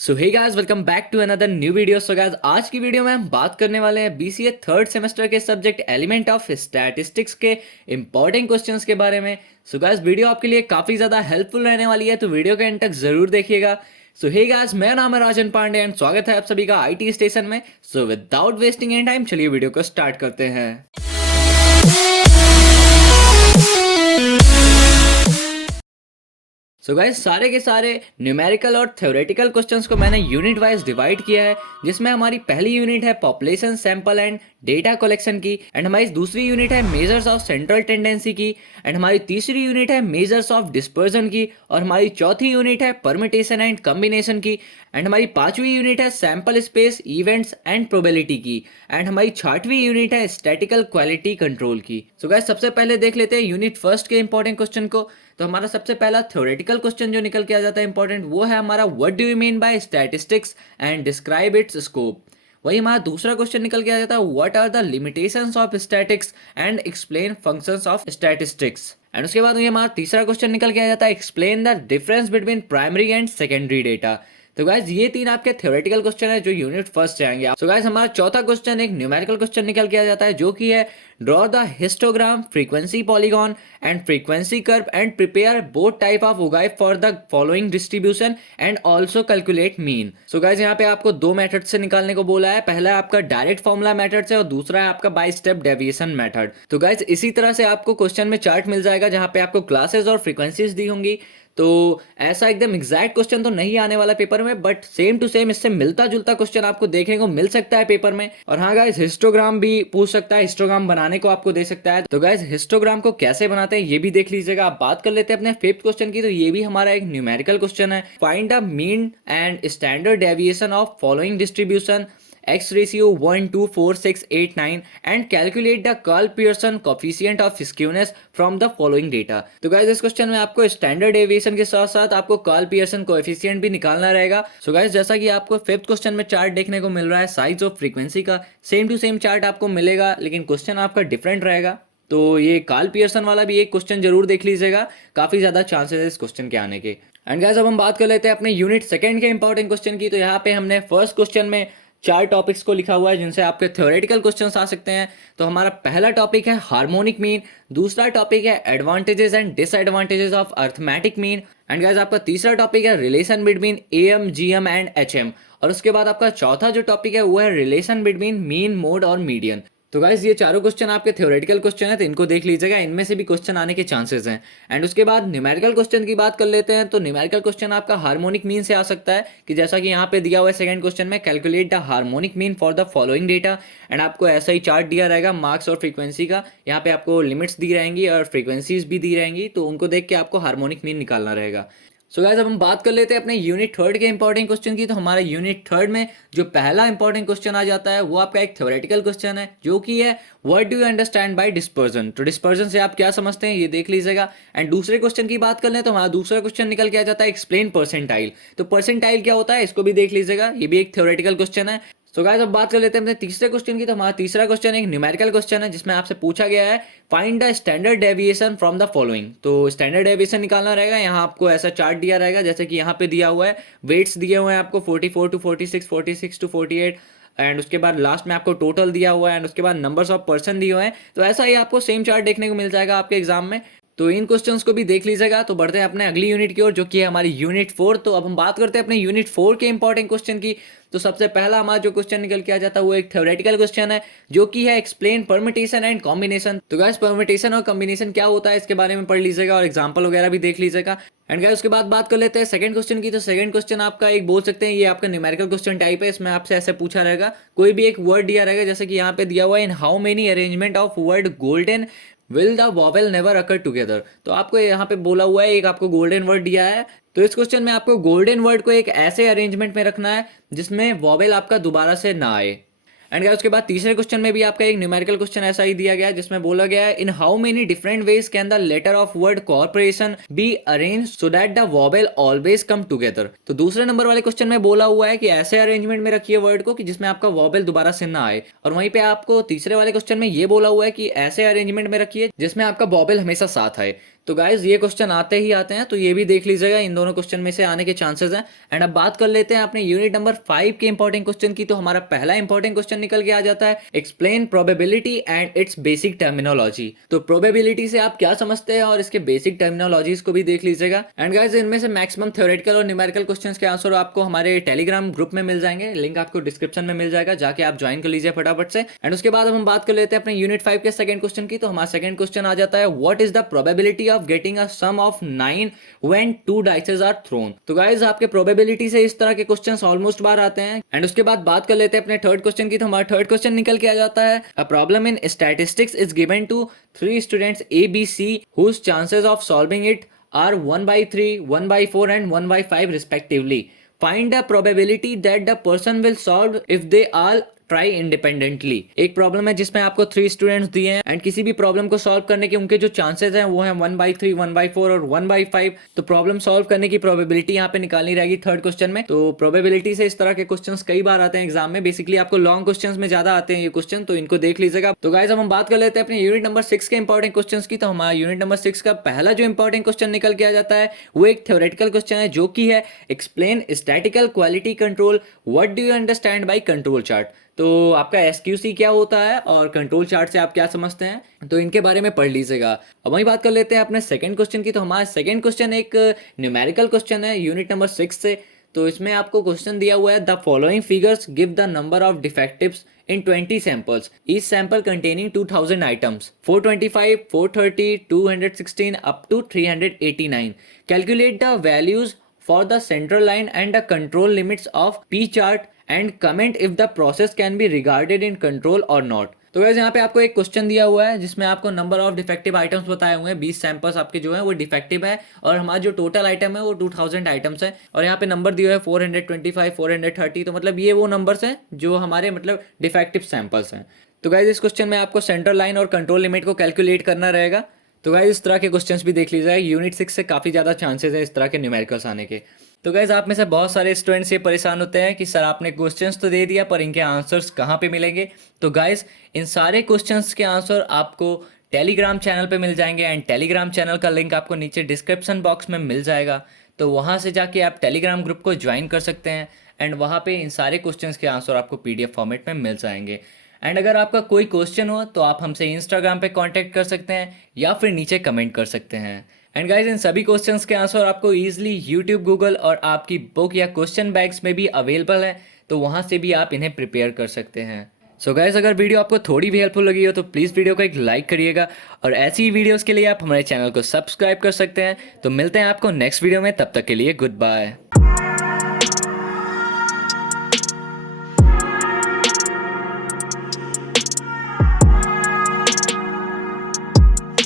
So hey guys, welcome back to another new video. So guys, आज की video में हम बात करने वाले हैं बीसीए थर्ड सेमेस्टर के सब्जेक्ट एलिमेंट ऑफ स्टैटिस्टिक्स के इंपॉर्टेंट क्वेश्चंस के बारे में। सो गाइस, वीडियो आपके लिए काफ़ी ज़्यादा हेल्पफुल रहने वाली है, तो वीडियो के एंड तक ज़रूर देखिएगा। सो हे गाइस, मेरा नाम है राजन पांडे एंड स्वागत है आप सभी का आईटी स्टेशन में। So without wasting any time, चलिए वीडियो को स्टार्ट करते हैं। सो गाइस, सारे के सारे न्यूमेरिकल और थ्योरेटिकल क्वेश्चंस को मैंने यूनिट वाइज डिवाइड किया है, जिसमें हमारी पहली यूनिट है population sample and data collection की, एंड हमारी दूसरी यूनिट है मेजर्स ऑफ सेंट्रल टेंडेंसी की, एंड हमारी तीसरी यूनिट है मेजर्स ऑफ डिस्पर्जन की, और हमारी चौथी यूनिट है परमिटेशन एंड कम्बिनेशन की, एंड हमारी पांचवी यूनिट है sample space events and probability की, एंड हमारी छठवीं यूनिट है स्टैटिकल क्वालिटी कंट्रोल की। सो गाइस, सबसे पहले देख लेते हैं यूनिट फर्स्ट के इंपॉर्टेंट क्वेश्चन को। तो हमारा सबसे पहला थ्योरेटिकल क्वेश्चन जो निकल के आ जाता है इंपॉर्टेंट, वो है हमारा what do you mean by statistics and describe its scope. वही हमारा दूसरा क्वेश्चन निकल के आ जाता है, what are the limitations of statics and explain functions of statistics. And उसके बाद ये हमारा तीसरा क्वेश्चन निकल के आ जाता है, explain the difference between primary and secondary data. तो गाइज, ये तीन आपके थ्योरेटिकल क्वेश्चन है जो यूनिट फर्स्ट से आएंगे। सो गाइज, हमारा चौथा क्वेश्चन एक न्यूमेरिकल क्वेश्चन निकल के आ जाता है, जो कि है draw the histogram frequency polygon and frequency curve and prepare both type of ogive for the following distribution and also calculate mean. So guys, यहाँ पे आपको दो मेथड से निकालने को बोला है। पहला है आपका डायरेक्ट फॉर्मूला मेथड से, और दूसरा है आपका बाय स्टेप डेविएशन मेथड। तो गाइज, इसी तरह से आपको क्वेश्चन में चार्ट मिल जाएगा, जहाँ पे आपको क्लासेस और फ्रीक्वेंसीज दी होंगी। तो ऐसा एकदम एग्जैक्ट क्वेश्चन तो नहीं आने वाला पेपर में, बट सेम टू सेम इससे मिलता जुलता क्वेश्चन आपको देखने को मिल सकता है पेपर में। और हाँ गाइस, हिस्टोग्राम भी पूछ सकता है, हिस्टोग्राम बनाने को आपको दे सकता है। तो गाइस, हिस्टोग्राम को कैसे बनाते हैं ये भी देख लीजिएगा। आप बात कर लेते हैं अपने फिफ्थ क्वेश्चन की। तो ये भी हमारा एक न्यूमेरिकल क्वेश्चन है, find the mean and standard deviation of following distribution X ratio 1 2 4 6 8 9 and calculate the Karl-Pearson coefficient of skewness from the following data। तो गाइस, इस क्वेश्चन में आपको स्टैंडर्ड डेविएशन के साथ साथ आपको कार्ल-पियर्सन कोएफिशिएंट भी निकालना रहेगा। सो गाइस, जैसा कि आपको फिफ्थ क्वेश्चन में चार्ट देखने को मिल रहा है साइज ऑफ फ्रीक्वेंसी का, सेम टू सेम चार्ट आपको मिलेगा, लेकिन क्वेश्चन आपका डिफरेंट रहेगा। तो ये कार्ल-पियर्सन वाला भी एक क्वेश्चन जरूर देख लीजिएगा, काफी ज्यादा चांसेस है इस क्वेश्चन के आने के। एंड गाइस, अब हम बात कर लेते हैं अपने यूनिट सेकंड के इंपॉर्टेंट क्वेश्चन की। तो यहाँ पे हमने फर्स्ट क्वेश्चन में चार टॉपिक्स को लिखा हुआ है, जिनसे आपके थ्योरेटिकल क्वेश्चंस आ सकते हैं। तो हमारा पहला टॉपिक है हार्मोनिक मीन, दूसरा टॉपिक है advantages and disadvantages of arithmetic mean, and guys आपका तीसरा टॉपिक है relation between am GM and HM, और उसके बाद आपका चौथा जो टॉपिक है वो है रिलेशन बिटवीन मीन मोड और मीडियन। तो गाइस, ये चारों क्वेश्चन आपके थ्योरेटिकल क्वेश्चन है, तो इनको देख लीजिएगा, इनमें से भी क्वेश्चन आने के चांसेस हैं। एंड उसके बाद न्यूमेरिकल क्वेश्चन की बात कर लेते हैं। तो न्यूमेरिकल क्वेश्चन आपका हार्मोनिक मीन से आ सकता है, कि जैसा कि यहाँ पे दिया हुआ है सेकंड क्वेश्चन में, calculate the harmonic mean for the following data. And आपको ऐसा ही चार्ट दिया रहेगा मार्क्स और फ्रीक्वेंसी का, यहाँ पे आपको लिमिट्स दी रहेंगी और फ्रीक्वेंसीज भी दी रहेंगी, तो उनको देख के आपको हार्मोनिक मीन निकालना रहेगा। सो गाइस, अब हम बात कर लेते हैं अपने यूनिट थर्ड के इंपॉर्टेंट क्वेश्चन की। तो हमारा यूनिट थर्ड में जो पहला इंपॉर्टेंट क्वेश्चन आ जाता है, वो आपका एक थ्योरेटिकल क्वेश्चन है, जो कि है what do you understand by dispersion. तो डिस्पर्जन से आप क्या समझते हैं ये देख लीजिएगा। एंड दूसरे क्वेश्चन की बात कर लें तो हमारा दूसरा क्वेश्चन निकल के आ जाता है एक्सप्लेन परसेंटाइल। तो परसेंटाइल क्या होता है इसको भी देख लीजिएगा, ये भी एक थ्योरेटिकल क्वेश्चन है। सो गाइस, अब बात कर लेते हैं अपने तीसरे क्वेश्चन की। तो हमारा तीसरा क्वेश्चन एक न्यूमेरिकल क्वेश्चन है, जिसमें आपसे पूछा गया है find the standard deviation from the following. तो स्टैंडर्ड डेविएशन निकालना रहेगा। यहाँ आपको ऐसा चार्ट दिया रहेगा, जैसे कि यहाँ पे दिया हुआ है, वेट्स दिए हुए हैं आपको 44 टू 46, 46 टू 48, एंड उसके बाद लास्ट में आपको टोटल दिया हुआ है, एंड उसके बाद नंबर्स ऑफ पर्सन दिए हुए हैं। तो ऐसा ही आपको सेम चार्ट देखने को मिल जाएगा आपके एग्जाम में। तो इन क्वेश्चंस को भी देख लीजिएगा। तो बढ़ते हैं अपने अगली यूनिट की ओर, जो कि है हमारी यूनिट 4। तो अब हम बात करते हैं अपने यूनिट 4 के इंपॉर्टेंट क्वेश्चन की। तो सबसे पहला हमारा जो क्वेश्चन निकल के आ जाता है वो एक थ्योरेटिकल क्वेश्चन है, जो कि है एक्सप्लेन परमिटेशन एंड कॉम्बिनेशन। तो गाइस, परमिटेशन और कॉम्बिनेशन क्या होता है इसके बारे में पढ़ लीजिएगा, और एग्जाम्पल वगैरह भी देख लीजिएगा। एंड गाइस, उसके बाद बात कर लेते हैं सेकंड क्वेश्चन की। तो सेकंड क्वेश्चन आपका एक बोल सकते हैं, ये आपका न्यूमेरिकल क्वेश्चन टाइप है। इसमें आपसे ऐसे पूछा रहेगा, कोई भी एक वर्ड दिया रहेगा, जैसे कि यहाँ पे दिया हुआ है in how many arrangement of word golden will the vowel never occur together. तो आपको यहाँ पे बोला हुआ है, एक आपको गोल्डन वर्ड दिया है। तो इस क्वेश्चन में आपको गोल्डन वर्ड को एक ऐसे अरेंजमेंट में रखना है जिसमें वॉवेल आपका दोबारा से ना आए। एंड गाइस, उसके बाद तीसरे क्वेश्चन में भी आपका एक न्यूमेरिकल क्वेश्चन ऐसा ही दिया गया है, जिसमें बोला गया है in how many different ways can the letter of word corporation be arrange so that the vowel always come together. तो दूसरे नंबर वाले क्वेश्चन में बोला हुआ है कि ऐसे अरेंजमेंट में रखिए वर्ड को कि जिसमें आपका वॉवेल दोबारा से ना आए, और वहीं पे आपको तीसरे वाले क्वेश्चन में ये बोला हुआ है कि ऐसे अरेंजमेंट में रखिए जिसमें आपका वॉवेल हमेशा साथ आए। तो गाइज ये क्वेश्चन आते ही आते हैं, तो ये भी देख लीजिएगा, इन दोनों क्वेश्चन में से आने के चांसेस हैं। एंड अब बात कर लेते हैं अपने यूनिट नंबर 5 के इंपॉर्टेंट क्वेश्चन की। तो हमारा पहला इंपॉर्टेंट क्वेश्चन निकल के आ जाता है, explain probability and it's basic terminology. तो प्रोबेबिलिटी से आप क्या समझते हैं और इसके बेसिक टर्मिनोलॉजीज को भी देख लीजिएगा। एंड गाइज इनमें से मैक्सिमम थ्योरेटिकल और न्यूमेरिकल क्वेश्चंस के आंसर आपको हमारे टेलीग्राम ग्रुप में मिल जाएंगे, लिंक आपको डिस्क्रिप्शन में मिल जाएगा, जाके आप ज्वाइन कर लीजिए फटाफट से। एंड उसके बाद हम बात कर लेते हैं अपने यूनिट 5 के सेकंड क्वेश्चन की। तो हमारा सेकंड क्वेश्चन आ जाता है, what is the probability of getting a sum of 9 when 2 dices are thrown. तो गाइज आपके प्रोबेबिलिटी से इस तरह के क्वेश्चंस ऑलमोस्ट बार आते हैं। एंड उसके बाद बात कर लेते हैं अपने थर्ड क्वेश्चन की। तो हमारा थर्ड क्वेश्चन निकल के आ जाता है, a problem in statistics is given to 3 students A B C whose chances of solving it are 1/3, 1/4 and 1/5 respectively. Find the probability that the person will solve if they all try independently. एक problem है जिसमें आपको 3 students दिए हैं and किसी भी problem को solve करने के उनके जो चांसेस हैं वो हैं 1/3, 1/4 और 1/5। तो प्रॉब्लम सॉल्व करने की प्रोबेबिलिटी यहाँ पे निकालनी रहेगी थर्ड क्वेश्चन में। तो प्रोबेबिलिटी से इस तरह के क्वेश्चंस कई बार आते हैं एग्जाम में, बेसिकली आपको लॉन्ग क्वेश्चंस में ज्यादा आते हैं ये क्वेश्चन, तो इनको देख लीजिएगा। तो गाइस अब हम बात कर लेते हैं अपने यूनिट नंबर 6 के इंपॉर्टेंट क्वेश्चंस की। तो हमारा यूनिट नंबर 6 का पहला जो इंपॉर्टेंट क्वेश्चन निकल के आ जाता है वो एक थ्योरेटिकल क्वेश्चन है, जो कि है explain statistical quality control, what do you understand by control chart. तो आपका एसक्यूसी क्या होता है और कंट्रोल चार्ट से आप क्या समझते हैं, तो इनके बारे में पढ़ लीजिएगा। अब वही बात कर लेते हैं अपने सेकंड क्वेश्चन की। तो हमारा सेकंड क्वेश्चन एक न्यूमेरिकल क्वेश्चन है यूनिट नंबर 6 से। तो इसमें आपको क्वेश्चन दिया हुआ है, the following figures give the number of डिफेक्टिव्स in 20 samples, each sample containing 2000 items, 425, 430, 216 up to 389. Calculate the values for the central line and the control limits of P chart and comment if the process can be regarded in control or not. तो वैसे यहाँ पे आपको एक question दिया हुआ है जिसमें आपको नंबर ऑफ डिफेक्टिव आइटम्स बताए हुए हैं, 20 सैंपल्स आपके जो है वो डिफेक्टिव है और हमारा जो टोटल आइटम है वो 2000 आइटम्स है। और यहाँ पे नंबर दिया है 425, 430, तो मतलब ये वो नंबर्स हैं जो हमारे मतलब डिफेक्टिव सैंपल्स हैं। तो गाइज इस क्वेश्चन में आपको सेंट्रल लाइन और कंट्रोल लिमिट को कैलकुलेट करना रहेगा। तो गाइज इस तरह के क्वेश्चंस भी देख लीजिएगा, यूनिट 6 से काफ़ी ज़्यादा चांसेस है इस तरह के न्यूमेरिकल्स आने के। तो गाइज आप में से बहुत सारे स्टूडेंट्स ये परेशान होते हैं कि सर आपने क्वेश्चंस तो दे दिया पर इनके आंसर्स कहाँ पे मिलेंगे। तो गाइज इन सारे क्वेश्चंस के आंसर आपको टेलीग्राम चैनल पे मिल जाएंगे एंड टेलीग्राम चैनल का लिंक आपको नीचे डिस्क्रिप्शन बॉक्स में मिल जाएगा। तो वहाँ से जाके आप टेलीग्राम ग्रुप को ज्वाइन कर सकते हैं एंड वहाँ पे इन सारे क्वेश्चंस के आंसर आपको PDF फॉर्मेट में मिल जाएंगे। एंड अगर आपका कोई क्वेश्चन हो तो आप हमसे इंस्टाग्राम पे कांटेक्ट कर सकते हैं या फिर नीचे कमेंट कर सकते हैं। एंड गाइज इन सभी क्वेश्चंस के आंसर आपको ईजिली यूट्यूब, गूगल और आपकी बुक या क्वेश्चन बैंक्स में भी अवेलेबल है, तो वहाँ से भी आप इन्हें प्रिपेयर कर सकते हैं। सो गाइज अगर वीडियो आपको थोड़ी भी हेल्पफुल लगी हो तो प्लीज़ वीडियो को एक लाइक करिएगा और ऐसी ही वीडियोज़ के लिए आप हमारे चैनल को सब्सक्राइब कर सकते हैं। तो मिलते हैं आपको नेक्स्ट वीडियो में, तब तक के लिए गुड बाय।